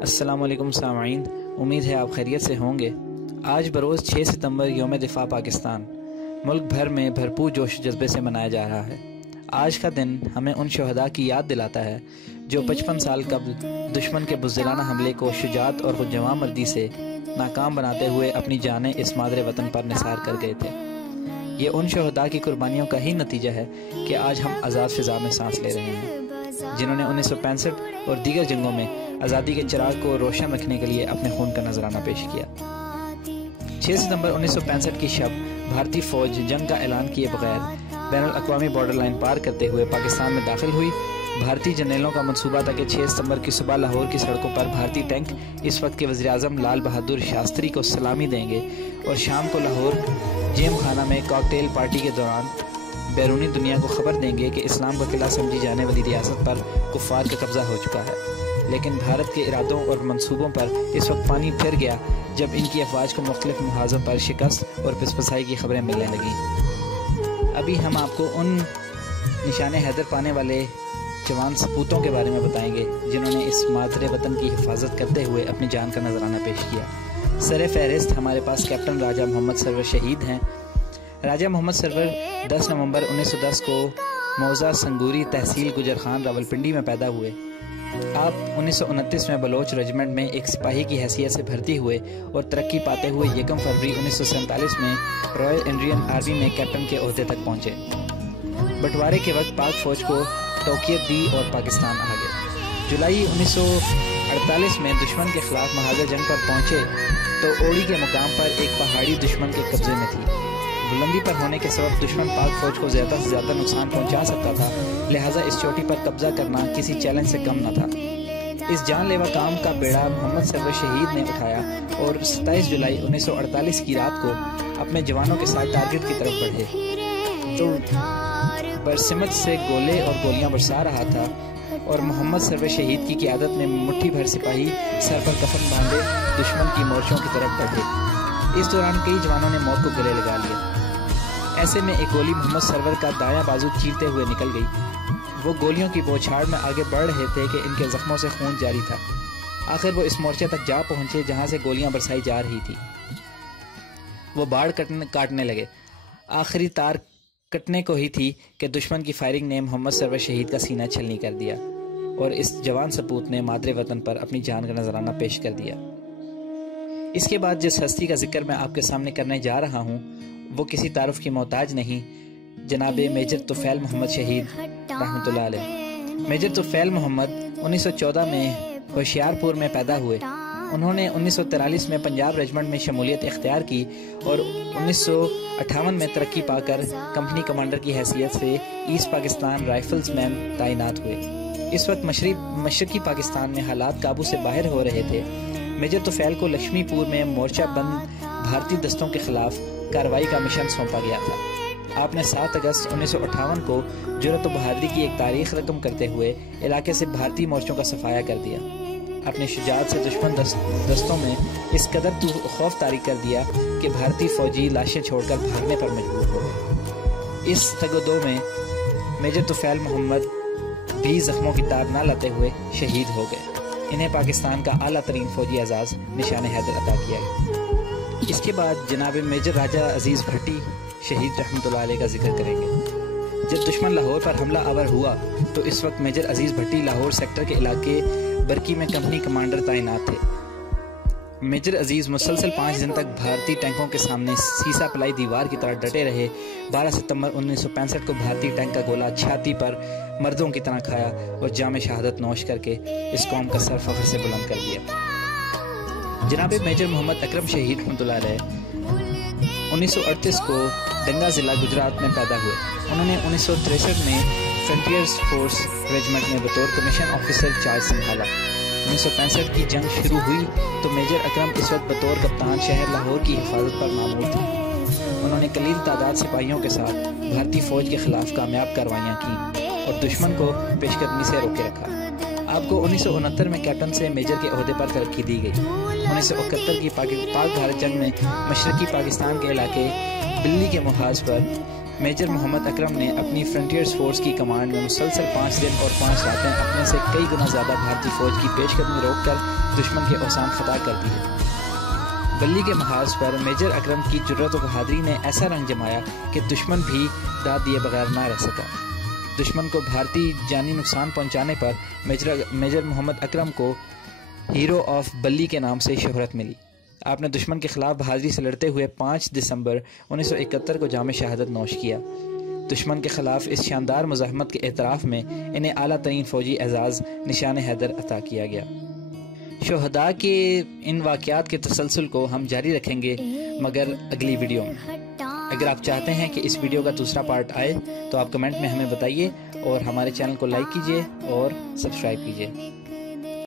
السلام علیکم سامعین، امید ہے آپ خیریت سے ہوں گے۔ آج بروز 6 ستمبر یوم دفاع پاکستان ملک بھر میں بھرپور جوش و جذبے سے منایا جا رہا ہے۔ آج کا دن ہمیں ان شہداء کی یاد دلاتا ہے جو 55 سال قبل دشمن کے بزدلانہ حملے کو شجاعت اور خود جواں مردی سے ناکام بناتے ہوئے اپنی جانیں اس مادر وطن پر نثار کر گئے تھے۔ یہ ان شہداء کی قربانیوں کا ہی نتیجہ ہے کہ آج ہم آزاد فضا میں سانس لے رہے ہیں، جنہوں نے 1965 اور دیگر جنگوں میں آزادی کے چراغ کو روشن رکھنے کے لیے اپنے خون کا نذرانہ پیش کیا۔ 6 ستمبر 1965 کی شب بھارتی فوج جنگ کا اعلان کیے بغیر بین الاقوامی بارڈر لائن پار کرتے ہوئے پاکستان میں داخل ہوئی۔ بھارتی جنرلوں کا منصوبہ تھا کہ 6 ستمبر کی صبح لاہور کی سڑکوں پر بھارتی ٹینک اس وقت کے وزیر اعظم لال بہادر شاستری کو سلامی دیں گے اور شام کو لاہور جیم خانہ میں کاکٹیل پارٹی کے دوران بیرونی دنیا کو خبر دیں گے کہ اسلام کا قلعہ سمجھی جانے والی ریاست پر کفار کا قبضہ ہو چکا ہے۔ لیکن بھارت کے ارادوں اور منصوبوں پر اس وقت پانی پھر گیا جب ان کی افواج کو مختلف محاذوں پر شکست اور پسپسائی کی خبریں ملنے لگیں۔ ابھی ہم آپ کو ان نشان حیدر پانے والے جوان سپوتوں کے بارے میں بتائیں گے جنہوں نے اس مادر وطن کی حفاظت کرتے ہوئے اپنی جان کا نذرانہ پیش کیا۔ سر فہرست ہمارے پاس کیپٹن راجہ محمد سرور شہید ہیں۔ راجہ محمد سرور 10 نومبر 1910 کو موضع سنگوری تحصیل گجرخان راولپنڈی میں پیدا ہوئے۔ آپ 1929 میں بلوچ ریجمنٹ میں ایک سپاہی کی حیثیت سے بھرتی ہوئے اور ترقی پاتے ہوئے 1 فروری 1947 میں رائل انڈین آرمی میں کیپٹن کے عہدے تک پہنچے۔ بٹوارے کے وقت پاک فوج کو توقیت دی اور پاکستان آ گئے۔ جولائی 1948 میں دشمن کے خلاف محاذ جنگ پر پہنچے تو اوڑی کے مقام پر ایک پہاڑی دشمن کے قبضے میں تھی۔ بلندی پر ہونے کے سبب دشمن پاک فوج کو زیادہ سے زیادہ نقصان پہنچا سکتا تھا، لہٰذا اس چوٹی پر قبضہ کرنا کسی چیلنج سے کم نہ تھا۔ اس جان لیوا کام کا بیڑا محمد سرور شہید نے اٹھایا اور 27 جولائی 1948 کی رات کو اپنے جوانوں کے ساتھ ٹارگٹ کی طرف بڑھے تو برسمت سے گولے اور گولیاں برسا رہا تھا اور محمد سرور شہید کی قیادت میں مٹھی بھر سپاہی سر پر کفن باندھے دشمن کی مورچوں کی طرف بڑھے۔ اس دوران کئی جوانوں نے موت کو گلے لگا لیا۔ ایسے میں ایک گولی محمد سرور کا دایاں بازو چیرتے ہوئے نکل گئی۔ وہ گولیوں کی بوچھاڑ میں آگے بڑھ رہے تھے کہ ان کے زخموں سے خون جاری تھا۔ آخر وہ اس مورچے تک جا پہنچے جہاں سے گولیاں برسائی جا رہی تھی۔ وہ باڑ کاٹنے لگے۔ آخری تار کٹنے کو ہی تھی کہ دشمن کی فائرنگ نے محمد سرور شہید کا سینہ چھلنی کر دیا اور اس جوان سپوت نے مادر وطن پر اپنی جان کا نذرانہ پیش کر دیا۔ اس کے بعد جس ہستی کا ذکر میں آپ کے سامنے کرنے جا رہا ہوں وہ کسی تعارف کی محتاج نہیں، جناب میجر طفیل محمد شہید رحمۃ اللہ علیہ۔ میجر طفیل محمد 1914 میں ہوشیارپور میں پیدا ہوئے۔ انہوں نے 1943 میں پنجاب ریجمنٹ میں شمولیت اختیار کی اور 1958 میں ترقی پا کر کمپنی کمانڈر کی حیثیت سے ایسٹ پاکستان رائفلز مین تعینات ہوئے۔ اس وقت مشرقی پاکستان میں حالات قابو سے باہر ہو رہے تھے۔ میجر طفیل کو لکشمی پور میں مورچہ بند بھارتی دستوں کے خلاف کارروائی کا مشن سونپا گیا تھا۔ آپ نے 7 اگست 1958 کو جرأت و بہادری کی ایک تاریخ رقم کرتے ہوئے علاقے سے بھارتی مورچوں کا صفایا کر دیا۔ اپنے شجاعت سے دشمن دستوں میں اس قدر خوف طاری کر دیا کہ بھارتی فوجی لاشیں چھوڑ کر بھاگنے پر مجبور ہو گئے۔ اس تگ و دو میں میجر طفیل محمد بھی زخموں کی تاب نہ لاتے ہوئے شہید ہو گئے۔ انہیں پاکستان کا اعلیٰ ترین فوجی اعزاز نشان حیدر عطا کیا گیا۔ اس کے بعد جناب میجر راجہ عزیز بھٹی شہید رحمۃ اللہ علیہ کا ذکر کریں گے۔ جب دشمن لاہور پر حملہ آور ہوا تو اس وقت میجر عزیز بھٹی لاہور سیکٹر کے علاقے برکی میں کمپنی کمانڈر تعینات تھے۔ میجر عزیز مسلسل 5 دن تک بھارتی ٹینکوں کے سامنے سیسا پلائی دیوار کی طرح ڈٹے رہے۔ 12 ستمبر 1965 کو بھارتی ٹینک کا گولہ چھاتی پر مردوں کی طرح کھایا اور جام شہادت نوش کر کے اس قوم کا سر فخر سے بلند کر دیا۔ جناب میجر محمد اکرم شہید رحمۃ اللہ علیہ 1938 کو ڈنگا ضلع گجرات میں پیدا ہوئے۔ انہوں نے 1963 میں فرنٹیئرز فورس ریجمنٹ میں بطور کمیشن آفیسر چارج سنبھالا۔ 1965 کی جنگ شروع ہوئی تو میجر اکرم اس وقت بطور کپتان شہر لاہور کی حفاظت پر مامور تھے۔ انہوں نے قلیل تعداد سپاہیوں کے ساتھ بھارتی فوج کے خلاف کامیاب کارروائیاں کیں اور دشمن کو پیش قدمی سے روکے رکھا۔ آپ کو 1969 میں کیپٹن سے میجر کے عہدے پر ترقی دی گئی۔ 1971 کی پاک بھارت جنگ میں مشرقی پاکستان کے علاقے بلی کے محاذ پر میجر محمد اکرم نے اپنی فرنٹیئرز فورس کی کمانڈ میں مسلسل 5 دن اور 5 راتیں اپنے سے کئی گنا زیادہ بھارتی فوج کی پیش قدمی روک کر دشمن کے اوسان خطا کر دیے۔ بلی کے محاذ پر میجر اکرم کی جرأت و بہادری نے ایسا رنگ جمایا کہ دشمن بھی داد دیے بغیر نہ رہ سکا۔ دشمن کو بھارتی جانی نقصان پہنچانے پر میجر محمد اکرم کو ہیرو آف بلی کے نام سے شہرت ملی۔ آپ نے دشمن کے خلاف بہادری سے لڑتے ہوئے 5 دسمبر 1971 کو جام شہادت نوش کیا۔ دشمن کے خلاف اس شاندار مزاحمت کے اعتراف میں انہیں اعلیٰ ترین فوجی اعزاز نشان حیدر عطا کیا گیا۔ شہداء کے ان واقعات کے تسلسل کو ہم جاری رکھیں گے مگر اگلی ویڈیو میں۔ اگر آپ چاہتے ہیں کہ اس ویڈیو کا دوسرا پارٹ آئے تو آپ کمنٹ میں ہمیں بتائیے اور ہمارے چینل کو لائک کیجیے اور سبسکرائب کیجیے۔